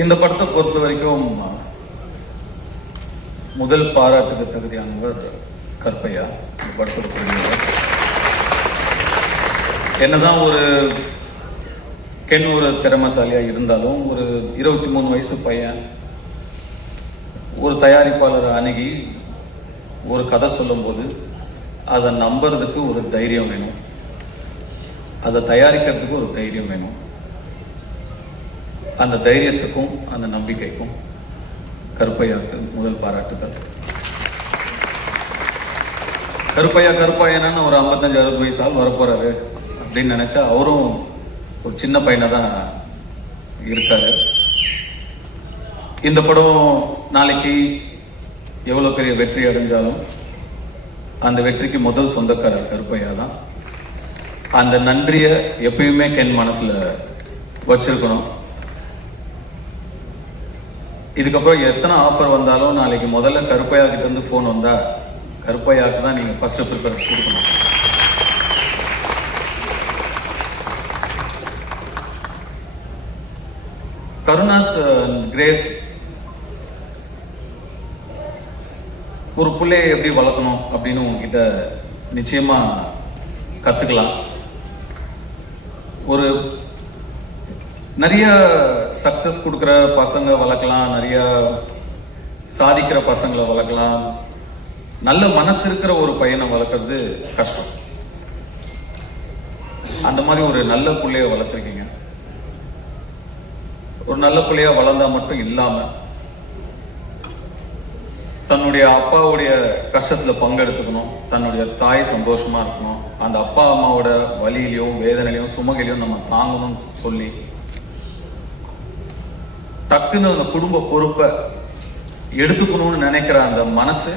இந்த படத்தை பொறுத்த வரைக்கும் முதல் பாராட்டுக்கு தகுதியானவர் கருப்பையா. இந்த படத்தோட ப்ரொடியூசர். என்னதான் ஒரு கென் ஒரு திறமைசாலியாக இருந்தாலும் ஒரு 23 வயசு பையன் ஒரு தயாரிப்பாளரை அணுகி ஒரு கதை சொல்லும்போது அதை நம்புறதுக்கு ஒரு தைரியம் வேணும், அதை தயாரிக்கிறதுக்கு ஒரு தைரியம் வேணும். அந்த தைரியத்துக்கும் அந்த நம்பிக்கைக்கும் கருப்பையாக்கு முதல் பாராட்டுகள். கருப்பையான்னு ஒரு 55-60 வயசு ஆள் வரப்போறாரு அப்படின்னு நினைச்சா அவரும் ஒரு சின்ன பையனை தான் இருக்காரு. இந்த படம் நாளைக்கு எவ்வளோ பெரிய வெற்றி அடைஞ்சாலும் அந்த வெற்றிக்கு முதல் சொந்தக்காரர் கருப்பையா தான். அந்த நன்றியை எப்பயுமே கென் மனசுல வச்சிருக்கணும். இதுக்கப்புறம் எத்தனை ஆஃபர் வந்தாலும் நாளைக்கு முதல்ல கருப்பையா கிட்ட இருந்து ஃபோன் வந்தா கருப்பையாக்கு தான் நீங்க ஃபர்ஸ்ட் ப்ரிஃபரன்ஸ் கொடுக்கணும். கருணாஸ் கிரேஸ் ஒரு பிள்ளையை எப்படி வளர்க்கணும் அப்படின்னு உங்ககிட்ட நிச்சயமா கத்துக்கலாம். ஒரு நிறைய சக்சஸ் கொடுக்குற பசங்க வளர்க்கலாம், நிறைய சாதிக்கிற பசங்களை வளர்க்கலாம். நல்ல மனசு இருக்கிற ஒரு பையனை வளர்க்கறது கஷ்டம். அந்த மாதிரி ஒரு நல்ல பிள்ளைய வளர்த்துருக்கீங்க. ஒரு நல்ல பிள்ளையா வளர்ந்தா மட்டும் இல்லாம தன்னுடைய அப்பாவுடைய கஷ்டத்துல பங்கெடுத்துக்கணும், தன்னுடைய தாய் சந்தோஷமா இருக்கணும், அந்த அப்பா அம்மாவோட வலியிலையும் வேதனையிலையும் சுமகையிலையும் நம்ம தாங்கணும்னு சொல்லி டக்குன்னு அந்த குடும்ப பொறுப்பை எடுத்துக்கணும்னு நினைக்கிற அந்த மனசு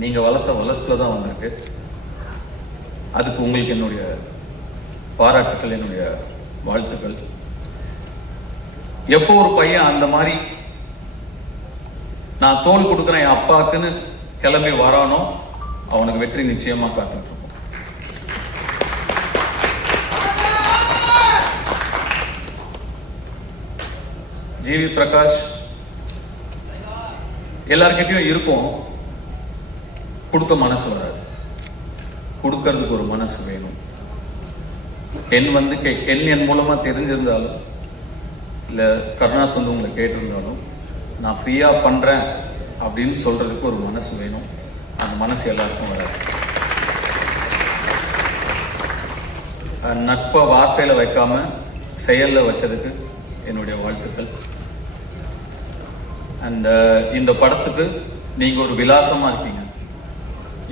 நீங்க வளர்த்த வளர்ப்புல தான் வந்திருக்கு. அதுக்கு உங்களுக்கு என்னுடைய பாராட்டுக்கள், என்னுடைய வாழ்த்துக்கள். எப்போ ஒரு பையன் அந்த மாதிரி நான் தோல் கொடுக்குறேன் என் அப்பாக்குன்னு கிளம்பி வரானோ அவனுக்கு வெற்றி நிச்சயமா காத்துட்டு இருக்கும். ஜிவி பிரகாஷ் எல்லார்கிட்டையும் இருக்கும், கொடுக்க மனசு வராது, கொடுக்கறதுக்கு ஒரு மனசு வேணும். கென் என் மூலமா தெரிஞ்சிருந்தாலும் இல்ல கருணாஸ் உங்களை கேட்டிருந்தாலும் நான் ஃப்ரீயா பண்றேன் அப்படின்னு சொல்றதுக்கு ஒரு மனசு வேணும். அந்த மனசு எல்லாருக்கும் வராது. நட்பை வார்த்தையில வைக்காம செயல்ல வச்சதுக்கு என்னுடைய வாழ்த்துக்கள். அண்ட் இந்த படத்துக்கு நீங்க ஒரு விலாசமா இருக்கீங்க.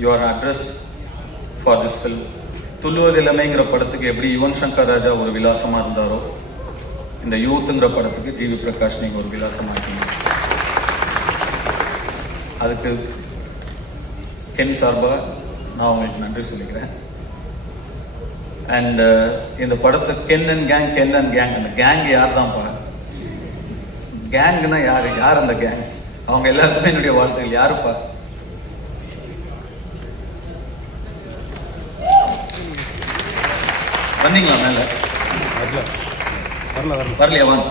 Your address for this film. துள்ளுவது இளமைங்கிற படத்துக்கு எப்படி யுவன் சங்கர் ராஜா ஒரு விலாசமா இருந்தாரோ, இந்த யூத்துங்கிற படத்துக்கு ஜிவி பிரகாஷ் நீங்க ஒரு விலாசமா இருக்கீங்க. அதுக்கு கென் சார்பா நான் உங்களுக்கு நன்றி சொல்லிக்கிறேன். அண்ட் இந்த படத்தை கென் அண்ட் கேங், அந்த கேங் யார் தான்ப்பா? கேங்னா யார் அந்த கேங்? அவங்க எல்லாருக்குமே என்னுடைய வாழ்த்துக்கள். யாருப்பா? வந்தீங்களா மேல? வரலையா? வாங்க.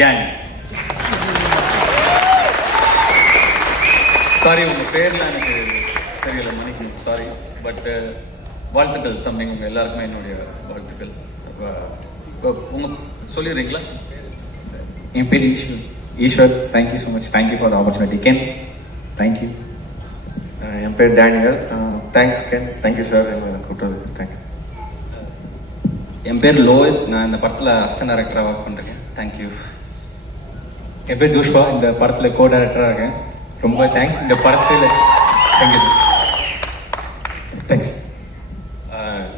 கேங். சாரி, உங்க பேர்ல எனக்கு தெரியல, மன்னிக்கணும், சாரி. பட் வாழ்த்துக்கள் தம்பிங்க, உங்க எல்லாருக்குமே என்னுடைய வாழ்த்துக்கள். உங்க சொல்லிடுறீங்களா? என் பேர் Eswar. Thank you so much. Thank you for the opportunity. Ken, thank you. என் பேர் Daniel. Thanks Ken. Thank you sir என்னை கூப்பிட்டது. தேங்க்யூ. என் பேர் லோஹித். நான் இந்த படத்தில் அசிஸ்டன்ட் டைரக்டராக ஒர்க் பண்ணுறேன். தேங்க்யூ. என் பேர் ஜோஷ்வா. இந்த படத்தில் கோ டைரக்டராக இருக்கேன். ரொம்ப தேங்க்ஸ். இந்த படத்தில் தேங்க்யூ. தேங்க்ஸ்.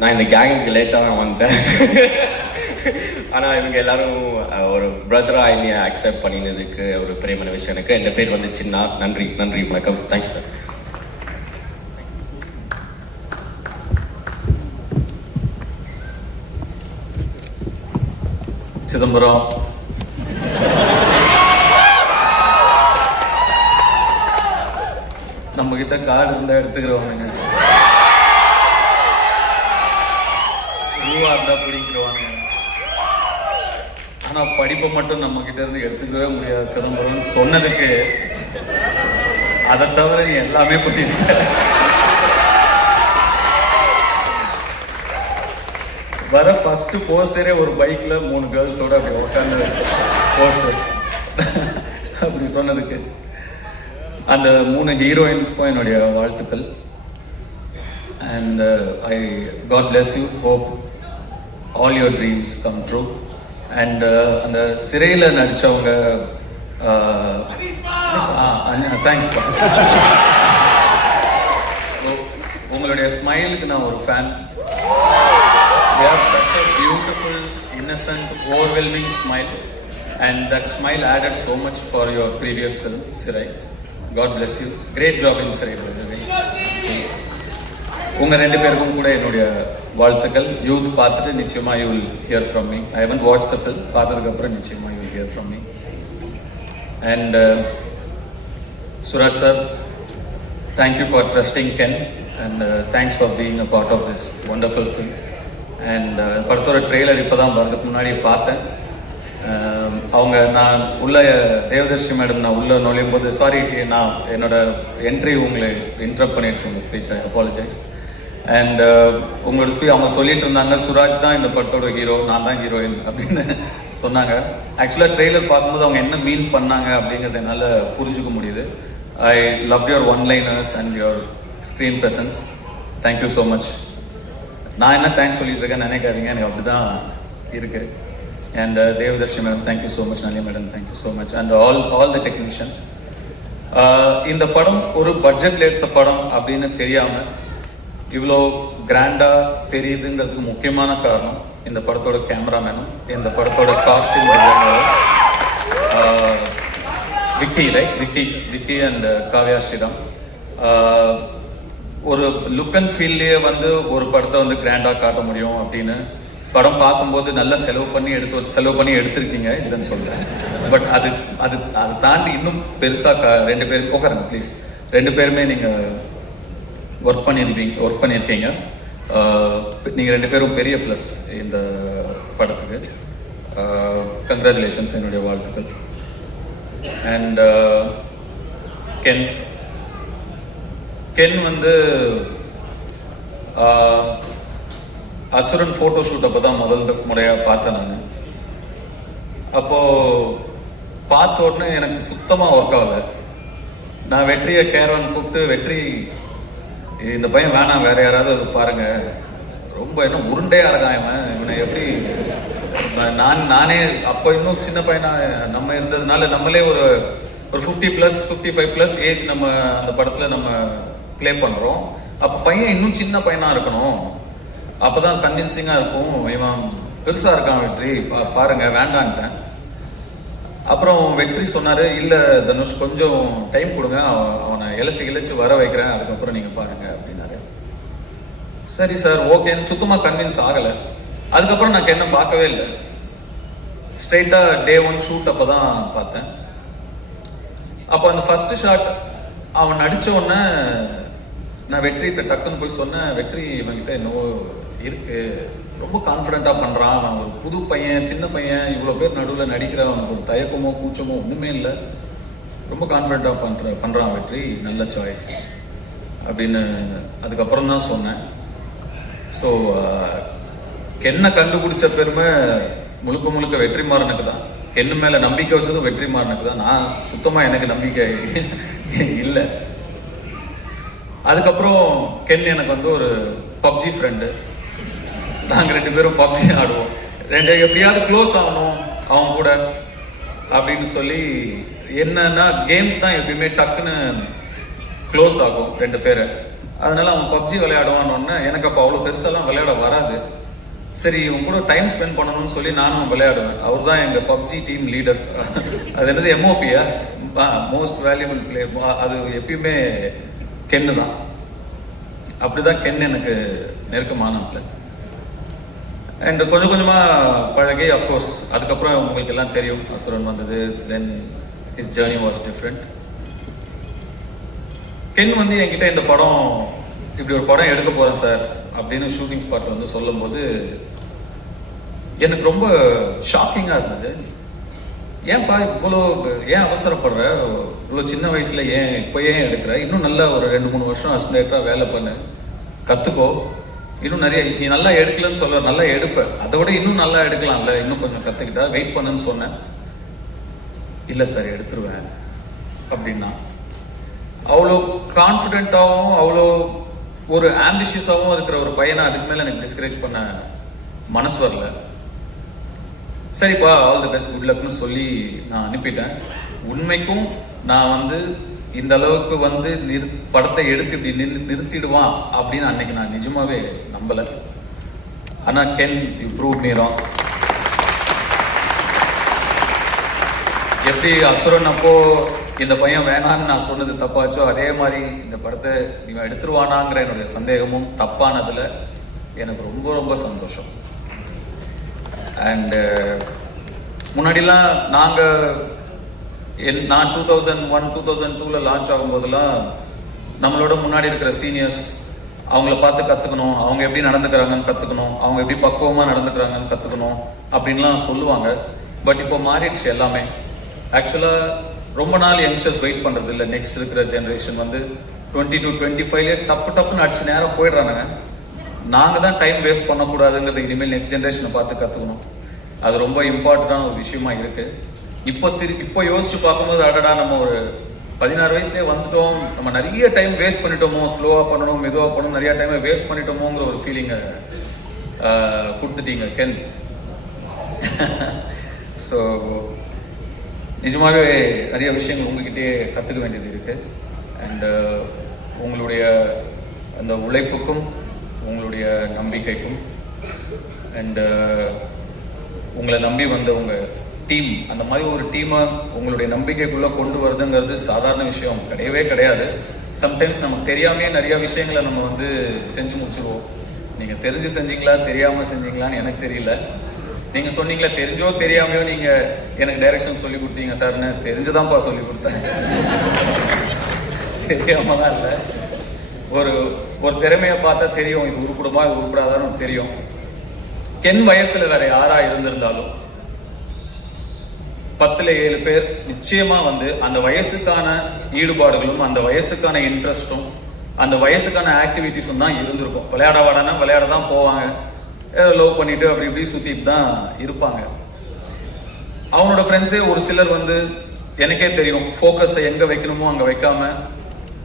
நான் இந்த கேங்குக்கு லேட்டாக தான் வந்தேன். ஆனால் இவங்க எல்லாரும் ஒரு பிரதராக என்னை அக்செப்ட் பண்ணினதுக்கு ஒரு பெரியமான விஷயம் எனக்கு. இந்த பேர் வந்து சின்ன. நன்றி, வணக்கம். Thanks sir. சிதம்பரம், நம்ம கிட்ட கார்டு இருந்தா எடுத்துக்கிறவானுங்க, ரூபா இருந்தா பிடிக்கிறவானுங்க. ஆனா படிப்பை மட்டும் நம்ம கிட்ட இருந்து எடுத்துக்கவே முடியாது சிதம்பரம் சொன்னதுக்கு. அதை தவிர நீ எல்லாமே பண்ணிருக்க. வர ஃபர்ஸ்ட் போஸ்டரே ஒரு பைக்ல 3 கேர்ள்ஸோட அப்படி உட்காந்து போஸ்டர் அப்படி சொன்னதுக்கு அந்த 3 ஹீரோயின்ஸ்க்கும் என்னுடைய வாழ்த்துக்கள். And I God bless you, hope all your dreams come true. And அந்த சிறையில் நடித்தவங்க தேங்க்ஸ்ப்பா. உங்களுடைய ஸ்மைலுக்கு நான் ஒரு fan. You have such a beautiful, innocent, overwhelming smile, and that smile added so much for your previous film, Sirai. God bless you. Great job in Sirai, by the way. உங்க 2 பேருக்கும் கூட என்னுடைய வாழ்த்துக்கள். யூத் பார்த்துட்டு நிச்சயமா you will hear from me. I haven't watched the film. பார்த்ததுக்கு அப்புறம் நிச்சயமா you will hear from me. And Suraj sir, thank you for trusting Ken, and thanks for being a part of this wonderful film. And படத்தோட trailer இப்போ தான் வரதுக்கு முன்னாடி பார்த்தேன். அவங்க நான் உள்ள தேவதர்ஷி மேடம் நான் உள்ள நுழையும் போது, சாரி நான் என்னோட என்ட்ரி உங்களை இன்டரப்ட் பண்ணிடுச்சு உங்கள் ஸ்பீச், ஐ அப்பாலஜைஸ். அண்ட் உங்களோட ஸ்பீச் அவங்க சொல்லிட்டு இருந்தாங்க, சுராஜ் தான் இந்த படத்தோட ஹீரோ, நான் தான் ஹீரோயின் அப்படின்னு சொன்னாங்க. ஆக்சுவலாக ட்ரெய்லர் பார்க்கும்போது அவங்க என்ன மீன் பண்ணாங்க அப்படிங்கிறத என்னால் புரிஞ்சுக்க முடியுது. I love your one-liners and your screen presence. Thank you so much. நான் என்ன தேங்க்ஸ் சொல்லிட்டு இருக்கேன்னு நினைக்காதீங்க, எனக்கு அப்படி தான் இருக்கு. And Devadarshi madam thank you so much, Nalini madam thank you so much, and all the technicians. இந்த படம் ஒரு பட்ஜெட்ல எடுத்த படம் அப்படின்னு தெரியாமல் இவ்வளோ கிராண்டாக தெரியுதுங்கிறதுக்கு முக்கியமான காரணம் இந்த படத்தோட கேமராமேனும் இந்த படத்தோட காஸ்டியூம் டிசைனரும் விக்கி, ரைட்? விக்கி அண்ட் காவ்யா ஸ்ரீராம். ஒரு லுக் அண்ட் ஃபீல்லையே வந்து ஒரு படத்தை வந்து கிராண்டாக காட்ட முடியும் அப்படின்னு படம் பார்க்கும்போது நல்லா செலவு பண்ணி எடுத்திருக்கீங்க, இல்லைன்னு சொல்ல. பட் அது தாண்டி இன்னும் பெருசாக 2 பேரும் உட்காருங்க ப்ளீஸ். 2 பேருமே நீங்கள் ஒர்க் பண்ணியிருக்கீங்க. நீங்கள் 2 பேரும் பெரிய ப்ளஸ் இந்த படத்துக்கு. கங்க்ராச்சுலேஷன்ஸ், என்னுடைய வாழ்த்துக்கள். அண்ட் கென் வந்து அசுரன் ஃபோட்டோ ஷூட் அப்போ தான் முதல் முறையாக பார்த்தேன் நான். அப்போது பார்த்த உடனே எனக்கு சுத்தமாக ஒர்க் ஆகலை. நான் வெற்றியை கேரவன் கூப்பிட்டு, வெற்றி இந்த பையன் வேணாம், வேற யாராவது பாருங்க, ரொம்ப என்ன உருண்டையாக இருக்கான் இவனை எப்படி. நானே அப்போ இன்னும் சின்ன பையனா நம்ம இருந்ததுனால நம்மளே ஒரு 50+, 55+ ஏஜ் நம்ம அந்த படத்தில் நம்ம ப்ளே பண்ணுறோம். அப்போ பையன் இன்னும் சின்ன பையனாக இருக்கணும், அப்போ தான் கன்வின்சிங்காக இருக்கும். இவன் பெருசாக இருக்கான் வெற்றி, பாருங்க வேண்டான்ட்டேன். அப்புறம் வெற்றி சொன்னார், இல்லை தனுஷ் கொஞ்சம் டைம் கொடுங்க, அவனை இழைச்சி வர வைக்கிறேன், அதுக்கப்புறம் நீங்கள் பாருங்க அப்படின்னாரு. சரி சார் ஓகேன்னு சுத்தமாக கன்வின்ஸ் ஆகலை. அதுக்கப்புறம் நான் என்ன பார்க்கவே இல்லை. ஸ்ட்ரெயிட்டாக Day 1 ஷூட் அப்போ தான் பார்த்தேன். அப்போ அந்த ஃபர்ஸ்ட் ஷாட் அவன் நடித்த உடனே நான் வெற்றிகிட்ட டக்குன்னு போய் சொன்னேன், வெற்றி இவன்கிட்ட என்னவோ இருக்கு, ரொம்ப கான்ஃபிடென்ட்டாக பண்ணுறான், அவன் ஒரு புது பையன், சின்ன பையன், இவ்வளோ பேர் நடுவில் நடிக்கிறான், அவனுக்கு ஒரு தயக்கமோ கூச்சமோ ஒன்றுமே இல்லை, ரொம்ப கான்ஃபிடென்ட்டாக பண்ணுறான் வெற்றி, நல்ல சாய்ஸ் அப்படின்னு அதுக்கப்புறம் தான் சொன்னேன். ஸோ கென்னை கண்டுபிடிச்ச பெருமை முழுக்க வெற்றிமாறனுக்கு தான். கென்னு மேலே நம்பிக்கை வச்சதும் வெற்றிமாறனுக்கு தான். நான் சுத்தமாக எனக்கு நம்பிக்கை இல்லை. அதுக்கப்புறம் கென் எனக்கு வந்து ஒரு பப்ஜி ஃப்ரெண்டு. நாங்கள் 2 பேரும் பப்ஜி ஆடுவோம். எப்படியாவது க்ளோஸ் ஆகணும் அவன் கூட அப்படின்னு சொல்லி, என்னன்னா கேம்ஸ் தான் எப்பயுமே டக்குன்னு க்ளோஸ் ஆகும் 2 பேரை. அதனால அவன் பப்ஜி விளையாடுவான்னு எனக்கு அப்போ அவ்வளோ பெருசாலாம் விளையாட வராது. சரி இவன் கூட டைம் ஸ்பெண்ட் பண்ணணும்னு சொல்லி நானும் விளையாடுவேன். அவர் தான் எங்கள் பப்ஜி டீம் லீடர். அது என்னது MOPயா, மோஸ்ட் வேல்யூபிள் பிளேயர். அது எப்பயுமே கென்னு தான். அப்படிதான் கென் எனக்கு நெருக்கமானப்பில். அண்ட் கொஞ்சம் கொஞ்சமாக பழகி அஃப்கோர்ஸ் அதுக்கப்புறம் உங்களுக்கு எல்லாம் தெரியும் அசுரன் வந்தது. Then his journey was different. Ken வந்து என்கிட்ட இந்த படம் இப்படி ஒரு படம் எடுக்க போகிறேன் சார் அப்படின்னு ஷூட்டிங் ஸ்பாட்டில் வந்து சொல்லும்போது எனக்கு ரொம்ப ஷாக்கிங்காக இருந்தது. ஏன்பா இவ்வளோ ஏன் அவசரப்படுற, இவ்வளோ சின்ன வயசில் இப்போ ஏன் எடுக்கிற, இன்னும் நல்லா ஒரு 2-3 வருஷம் அசிஸ்டன்டாக வேலை பண்ணு, கற்றுக்கோ, இன்னும் நிறைய நீ நல்லா எடுக்கலன்னு சொல்ல, நல்லா எடுப்ப, அதை விட இன்னும் நல்லா எடுக்கலாம்ல, இன்னும் கொஞ்சம் கற்றுக்கிட்டா வெயிட் பண்ணுன்னு சொன்னேன். இல்லை சார் எடுத்துருவேன் அப்படின்னா அவ்வளோ கான்ஃபிடென்ட்டாகவும் அவ்வளோ ஒரு ஆம்பிஷியஸாகவும் இருக்கிற ஒரு பையனை அதுக்கு மேலே எனக்கு டிஸ்கரேஜ் பண்ண மனசு வரல. சரிப்பா ஆல் தி பெஸ்ட் குட் லக்னு சொல்லி நான் அனுப்பிட்டேன். உண்மைக்கும் நான் வந்து இந்த அளவுக்கு வந்து படத்தை எடுத்து இப்படி நிறுத்திடுவான் அப்படின்னு அன்னைக்கு நான் நிஜமாவே நம்பலை. ஆனால் Ken you prove me wrong. எப்படி அசுரன் அப்போ இந்த பையன் வேணான்னு நான் சொன்னது தப்பாச்சோ, அதே மாதிரி இந்த படத்தை நீ எடுத்துருவானாங்கிற என்னுடைய சந்தேகமும் தப்பானதுல எனக்கு ரொம்ப ரொம்ப சந்தோஷம். அண்டு முன்னாடிலாம் நான் 2001-2002 லான்ச் ஆகும்போதெல்லாம் நம்மளோட முன்னாடி இருக்கிற சீனியர்ஸ் அவங்கள பார்த்து கற்றுக்கணும், அவங்க எப்படி நடந்துக்கிறாங்கன்னு கற்றுக்கணும், அவங்க எப்படி பக்குவமாக நடந்துக்கிறாங்கன்னு கற்றுக்கணும் அப்படின்லாம் சொல்லுவாங்க. பட் இப்போ மாறிடுச்சு எல்லாமே. ஆக்சுவலாக ரொம்ப நாள் யங்ஸ்டர்ஸ் வெயிட் பண்ணுறது இல்லை. நெக்ஸ்ட் இருக்கிற ஜென்ரேஷன் வந்து 20 to 25 டப்புன்னு அடிச்சு நேரம் போயிடுறானுங்க. நாங்கள் தான் டைம் வேஸ்ட் பண்ணக்கூடாதுங்கிறது இனிமேல் நெக்ஸ்ட் ஜென்ரேஷனை பார்த்து கற்றுக்கணும். அது ரொம்ப இம்பார்ட்டண்டான ஒரு விஷயமா இருக்கு. இப்போ யோசிச்சு பார்க்கும்போது அடடா நம்ம ஒரு 16 வயசுலேயே வந்துட்டோம், நம்ம நிறைய டைம் வேஸ்ட் பண்ணிட்டோமோ, ஸ்லோவாக பண்ணணும் மெதுவாக பண்ணணும், நிறைய டைமை வேஸ்ட் பண்ணிட்டோமோங்கிற ஒரு ஃபீலிங்கை கொடுத்துட்டீங்க கென். ஸோ நிஜமாகவே நிறைய விஷயங்கள் உங்ககிட்டே கற்றுக்க வேண்டியது இருக்குது. அண்டு உங்களுடைய அந்த உழைப்புக்கும் உங்களுடைய நம்பிக்கைக்கும் அண்டு உங்களை நம்பி வந்த உங்கள் டீம், அந்த மாதிரி ஒரு டீமை உங்களுடைய நம்பிக்கைக்குள்ளே கொண்டு வருதுங்கிறது சாதாரண விஷயம் கிடையவே கிடையாது. சம்டைம்ஸ் நமக்கு தெரியாமையே நிறையா விஷயங்களை நம்ம வந்து செஞ்சு முடிச்சுருவோம். நீங்கள் தெரிஞ்சு செஞ்சீங்களா தெரியாமல் செஞ்சீங்களான்னு எனக்கு தெரியல. நீங்கள் சொன்னீங்களா தெரிஞ்சோ தெரியாமையோ நீங்கள் எனக்கு டைரக்ஷன் சொல்லி கொடுத்தீங்க சார்னு. தெரிஞ்சுதான்ப்பா சொல்லி கொடுத்தேன், தெரியாம தான் இல்லை. ஒரு திறமையை பார்த்தா தெரியும், இது உருப்படுமா இது உருப்படாதான்னு தெரியும். கென் வயசுல வேற யாரா இருந்திருந்தாலும் 10ல் 7 பேர் நிச்சயமா வந்து அந்த வயசுக்கான ஈடுபாடுகளும் அந்த வயசுக்கான இன்ட்ரெஸ்டும் அந்த வயசுக்கான ஆக்டிவிட்டிஸும் தான் இருந்திருக்கும். விளையாட வாடானா விளையாட தான் போவாங்க, லவ் பண்ணிட்டு அப்படி இப்படி சுத்திட்டு தான் இருப்பாங்க. அவனோட ஃப்ரெண்ட்ஸே ஒரு சிலர் வந்து எனக்கே தெரியும் ஃபோக்கஸை எங்க வைக்கணுமோ அங்க வைக்காம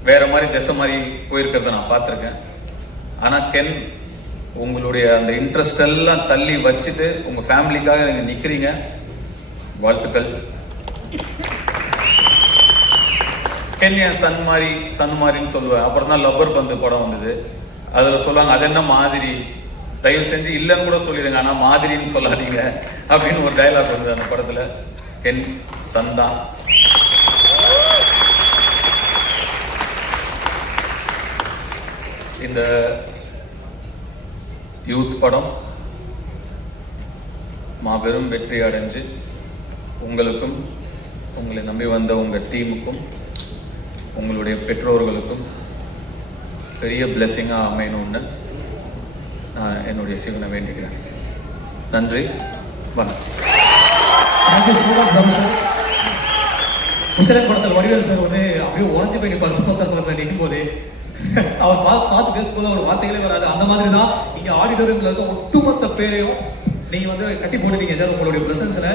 வேற மாதிரி திசை மாதிரி போயிருக்கிறத நான் பார்த்துருக்கேன். ஆனா கென் உங்களுடைய அந்த இன்ட்ரெஸ்ட் எல்லாம் தள்ளி வச்சுட்டு உங்க ஃபேமிலிக்காக நீங்க நிக்கிறீங்க. வாழ்த்துக்கள். கென் என் சன் மாதிரின்னு சொல்லுவேன். அப்புறம் தான் லப்பர் பந்து படம் வந்தது. அதுல சொல்லுவாங்க அது என்ன மாதிரி, தயவு செஞ்சு இல்லைன்னு கூட சொல்லிடுங்க, ஆனா மாதிரின்னு சொல்லாதீங்க அப்படின்னு ஒரு டைலாக் வந்தது அந்த படத்துல. கென் சன் தான். இந்த யூத் படம் மாபெரும் வெற்றி அடைஞ்சு உங்களுக்கும் உங்களை நம்பி வந்த உங்கள் டீமுக்கும் உங்களுடைய பெற்றோர்களுக்கும் பெரிய பிளெஸிங்காக அமையணும்னு நான் என்னுடைய சிவனை வேண்டிக்கிறேன். நன்றி, வணக்கம். Thank you so much sir. Musalan படத்தில் வடிவேல் சார் வந்து அப்படியே உடஞ்சி போய் நிற்பார் சூப்பர் ஸ்டார் படத்தில் நிற்கும் போது. அவர் பார்த்து பேசும்போது அவர் வார்த்தைகளே வராது. அந்த மாதிரி தான் இங்கே ஆடிட்டோரியம்ல இருக்க ஒட்டுமொத்த பேரையும் நீங்கள் வந்து கட்டி போட்டுட்டீங்க சார். உங்களுடைய ப்ரெசன்ஸில்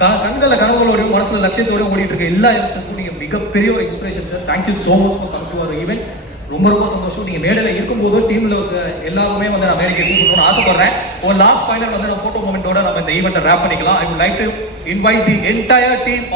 கண்களில் கனவுகளோடையும் மனசில் லட்சியத்தோடையும் ஓடிட்டு இருக்க எல்லா யங்ஸ்டர்ஸ்க்கும் நீங்கள் மிகப்பெரிய ஒரு inspiration sir. Thank you so much for come to our event. ரொம்ப ரொம்ப சந்தோஷம். நீங்கள் மேடையில் இருக்கும்போதும் டீமில் இருக்க எல்லாருமே வந்து நான் மேடைக்கு கூப்பிடணும்னு ஆசைப்படுறேன். ஒரு லாஸ்ட் ஃபைனல் வந்து நம்ம ஃபோட்டோ மூமெண்ட்டோட நம்ம இந்த ஈவெண்ட்டை ரேப் பண்ணிக்கலாம். I would like to invite the entire team